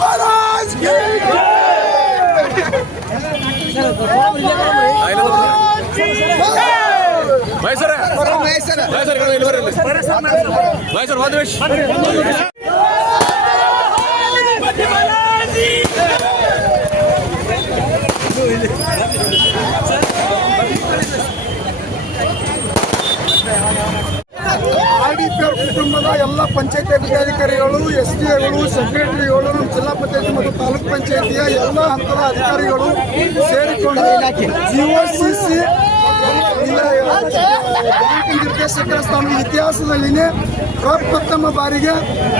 महाराज ಮೈಸೂರ? ಮೈಸೂರ. ಒಂದು ಕುಟುಂಬದ ಎಲ್ಲ ಪಂಚಾಯತಿ ಅಧಿಕಾರಿಗಳು ಎಸ್ ಡಿ ಎಗಳು ಸೆಕ್ರೆಟರಿಗಳು ನಮ್ಮ ಜಿಲ್ಲಾ ಪಂಚಾಯತಿ ಮತ್ತು ತಾಲೂಕು ಪಂಚಾಯತಿಯ ಎಲ್ಲ ಹಂತದ ಅಧಿಕಾರಿಗಳು ಸೇರಿಕೊಂಡು ಜಿಒ ಸಿ ಸಿ ಬ್ಯಾಂಕ್ ನಿರ್ದೇಶಕರ ಸ್ಥಾನದ ಇತಿಹಾಸದಲ್ಲಿನೇ ಪ್ರಪ್ರಥಮ ಬಾರಿಗೆ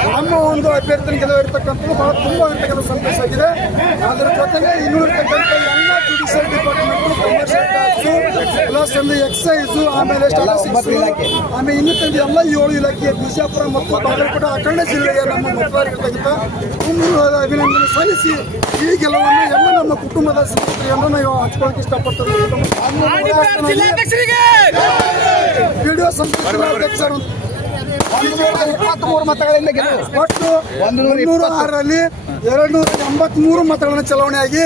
ನಮ್ಮ ಒಂದು ಅಭ್ಯರ್ಥಿ ಗೆಲುವಿರ್ತಕ್ಕಂಥದ್ದು ಬಹಳ ತುಂಬ ಇರ್ತಕ್ಕಂಥ ಸಂತೋಷ ಆಗಿದೆ. ಅದರ ಜೊತೆಗೆ ಇನ್ನೂ ಇರ್ತಕ್ಕಂಥ ಎಲ್ಲ ಜುಡಿಷಿಯಲ್ ಡಿಪಾರ್ಟ್ಮೆಂಟ್ಗಳು ಕಮರ್ಷಿಯಲ್ ಟ್ಯಾಕ್ಸು ಪ್ಲಸ್ ಒಂದು ಎಕ್ಸೈಸು ಆಮೇಲೆ ಸ್ಟಾಟಿಸ್ಟಿಕ್ಸ್ ಆಮೇಲೆ ಇನ್ನಿತಂದು ಎಲ್ಲ ಏಳು ಇಲಾಖೆ ಬಿಜಾಪುರ ಮತ್ತು ಬಾಗಲಕೋಟೆ ಅಖಂಡ ಜಿಲ್ಲೆಯ ನಮ್ಮ ಮತದಾರರಿರ್ತಕ್ಕಂಥ ತುಂಬುವಾದ ಅಭಿನಂದನೆ ಸಲ್ಲಿಸಿ ಈ ಗೆಲುವನ್ನು ಎಲ್ಲ ನಮ್ಮ ಕುಟುಂಬದ ಸದಸ್ಯರನ್ನು ನಾವು ಹಂಚ್ಕೊಳ್ಳೋಕೆ ಇಷ್ಟಪಡ್ತೇವೆ ವಿಡಿಯೋ ಸಂಸ್ಥೆ ಅಧ್ಯಕ್ಷರು. ಇಪ್ಪತ್ಮೂರು ಮತಗಳಿಂದ ಗೆಲುವು. ಒಟ್ಟು ಒಂದು ನೂರ ಆರರಲ್ಲಿ ಎರಡು ನೂರ ಎಂಬತ್ಮೂರು ಮತಗಳನ್ನು ಚಲಾವಣೆಯಾಗಿ.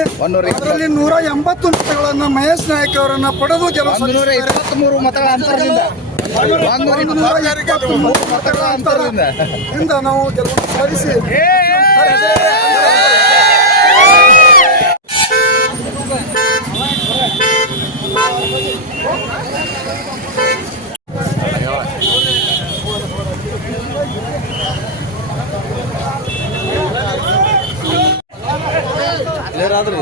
ಅದರಲ್ಲಿ ನೂರ ಎಂಬತ್ತು ಮತಗಳನ್ನು ಮಹೇಶ್ ನಾಯಕ್ ಅವರನ್ನ ಪಡೆದು ಗೆಲುವು. ಇಪ್ಪತ್ಮೂರು ಮತಗಳ ಅಂತರದಿಂದ. ನೂರ ಇಪ್ಪತ್ಮೂರು ಮತಗಳ ಅಂತರದಿಂದ. ಇಂದ ನಾವು ಗೆಲುವು ಸಾಧಿಸಿ. ಆದ್ರೆ